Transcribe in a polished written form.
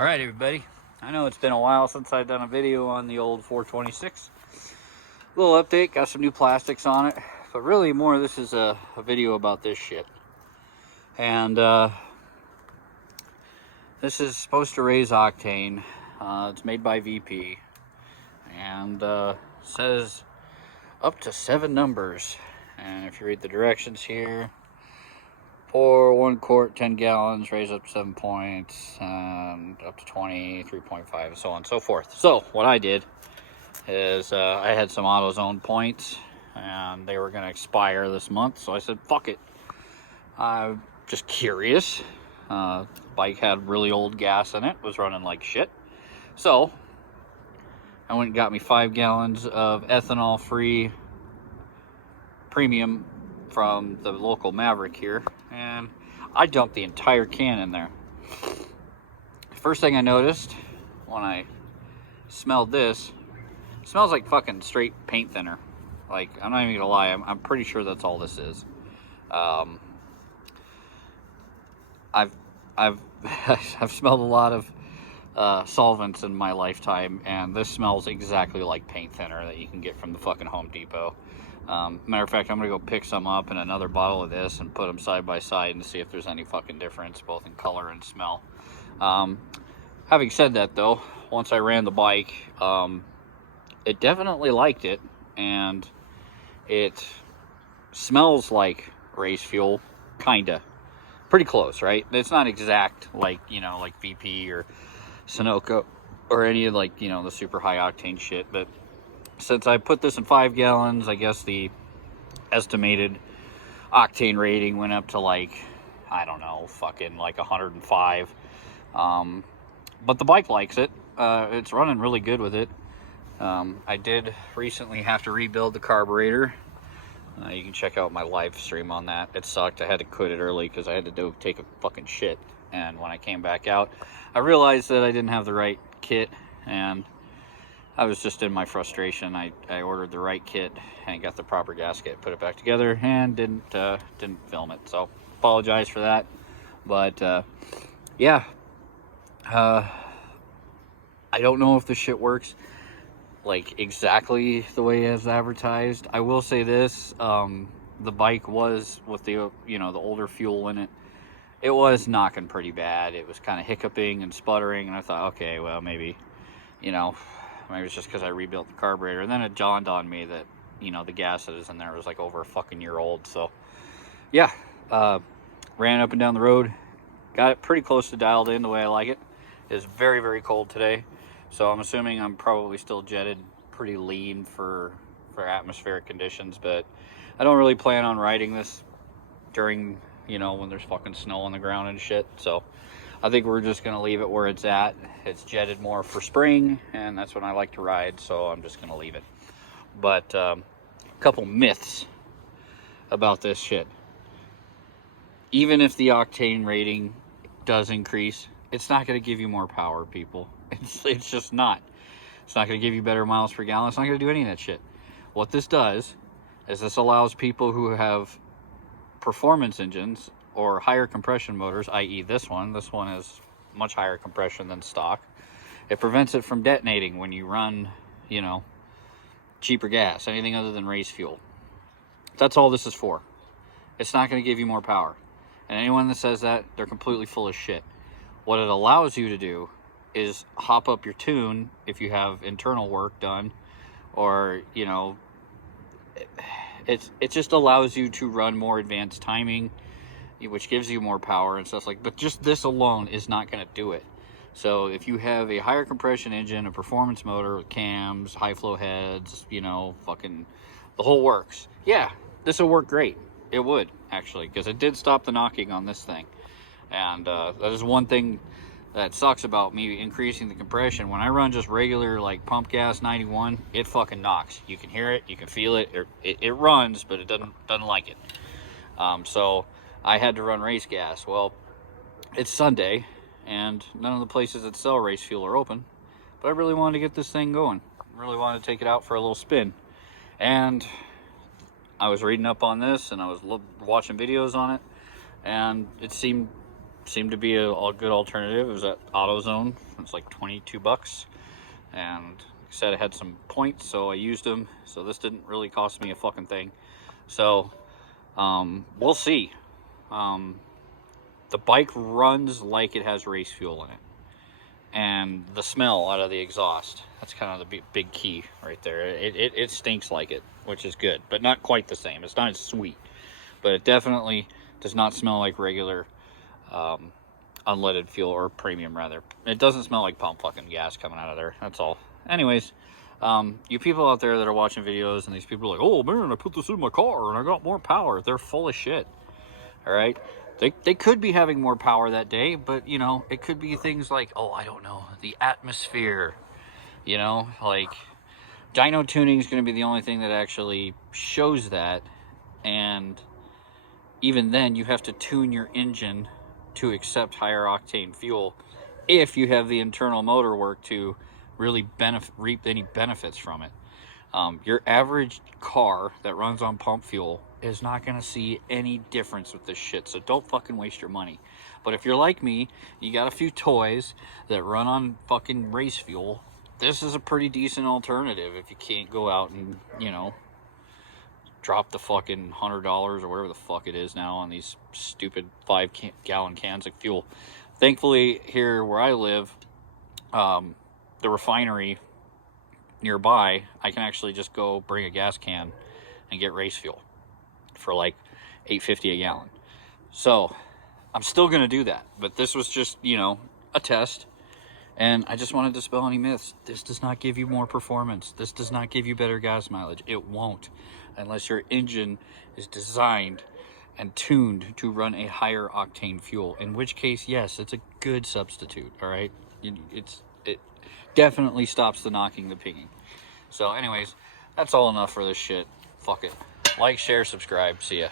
All right, everybody. I know it's been a while since I've done a video on the old 426. Little update, got some new plastics on it. But really more, this is a video about this shit. And this is supposed to raise octane. It's made by VP. And says up to 7 numbers. And if you read the directions here, pour 1 quart, 10 gallons, raise up to 7 points, up to 20, 3.5, and so on and so forth. So what I did is I had some AutoZone points, and they were going to expire this month. So I said, fuck it. I'm just curious. The bike had really old gas in it, was running like shit. So I went and got me 5 gallons of ethanol-free premium from the local Maverick here, and I dumped the entire can in there. First thing I noticed when I smelled this, it smells like fucking straight paint thinner. Like, I'm not even gonna lie, I'm pretty sure that's all this is. I've I've smelled a lot of solvents in my lifetime, and this smells exactly like paint thinner that you can get from the fucking Home Depot. Matter of fact, I'm gonna go pick some up in another bottle of this and put them side by side and see if there's any fucking difference, both in color and smell. Having said that, though, once I ran the bike, it definitely liked it, and it smells like race fuel, kinda. Pretty close, right? It's not exact like, you know, like VP or Sunoco or any of, like, you know, the super high octane shit, but since I put this in 5 gallons, I guess the estimated octane rating went up to, like, I don't know, fucking like 105. But the bike likes it. It's running really good with it. I did recently have to rebuild the carburetor. You can check out my live stream on that. It sucked. I had to quit it early because I had to take a fucking shit. And when I came back out, I realized that I didn't have the right kit, and I was just in my frustration. I ordered the right kit and got the proper gasket, put it back together, and didn't film it. So apologize for that. But yeah, I don't know if this shit works like exactly the way as advertised. I will say this: the bike was with the the older fuel in it. It was knocking pretty bad. It was kind of hiccuping and sputtering, and I thought, okay, well, maybe maybe it's just because I rebuilt the carburetor. And then it dawned on me that, the gas that is in there was like over a fucking year old. So, yeah, ran up and down the road. Got it pretty close to dialed in the way I like it. It's very, very cold today. So I'm assuming I'm probably still jetted pretty lean for atmospheric conditions. But I don't really plan on riding this during, when there's fucking snow on the ground and shit. So I think we're just going to leave it where it's at. It's jetted more for spring, and that's when I like to ride, so I'm just going to leave it. But a couple myths about this shit. Even if the octane rating does increase, it's not going to give you more power, people. It's just not. It's not going to give you better miles per gallon. It's not going to do any of that shit. What this does is this allows people who have performance engines or higher compression motors, i.e. this one is much higher compression than stock. It prevents it from detonating when you run, cheaper gas, anything other than race fuel. That's all this is for. It's not going to give you more power. And anyone that says that, they're completely full of shit. What it allows you to do is hop up your tune if you have internal work done, or, it just allows you to run more advanced timing, which gives you more power and stuff like. But just this alone is not going to do it. So if you have a higher compression engine, a performance motor with cams, high flow heads, fucking the whole works, yeah, this will work great. It would, actually, because it did stop the knocking on this thing. And that is one thing that sucks about me increasing the compression. When I run just regular, like, pump gas 91, it fucking knocks. You can hear it, you can feel it. It runs, but it doesn't like it. So I had to run race gas. Well, it's Sunday, and none of the places that sell race fuel are open. But I really wanted to get this thing going. I really wanted to take it out for a little spin. And I was reading up on this, and I was watching videos on it, and it seemed seemed to be a good alternative. It was at AutoZone. It's like 22 bucks. And like I said, I had some points, so I used them. So this didn't really cost me a fucking thing. So we'll see. The bike runs like it has race fuel in it. And the smell out of the exhaust, that's kind of the big key right there. It stinks like it, which is good, but not quite the same. It's not as sweet, but it definitely does not smell like regular unleaded fuel, or premium rather. It doesn't smell like pump fucking gas coming out of there. That's all. Anyways, you people out there that are watching videos and these people are like, oh man, I put this in my car and I got more power. They're full of shit. All right. They could be having more power that day, but you know, it could be things like, oh, I don't know, the atmosphere, you know, like dyno tuning is going to be the only thing that actually shows that. And even then you have to tune your engine to accept higher octane fuel if you have the internal motor work to really reap any benefits from it. Your average car that runs on pump fuel is not going to see any difference with this shit, so don't fucking waste your money. But if you're like me, you got a few toys that run on fucking race fuel, this is a pretty decent alternative if you can't go out and, you know, drop the fucking $100 or whatever the fuck it is now on these stupid 5-gallon cans of fuel. Thankfully, here where I live, the refinery nearby, I can actually just go bring a gas can and get race fuel for like $8.50 a gallon. So I'm still gonna do that, but this was just, you know, a test, and I just wanted to dispel any myths. This does not give you more performance. This does not give you better gas mileage. It won't, unless your engine is designed and tuned to run a higher octane fuel, in which case, yes, it's a good substitute. All right, it definitely stops the knocking, the pinging. So anyways, that's all enough for this shit. Fuck it. Like, share, subscribe. See ya.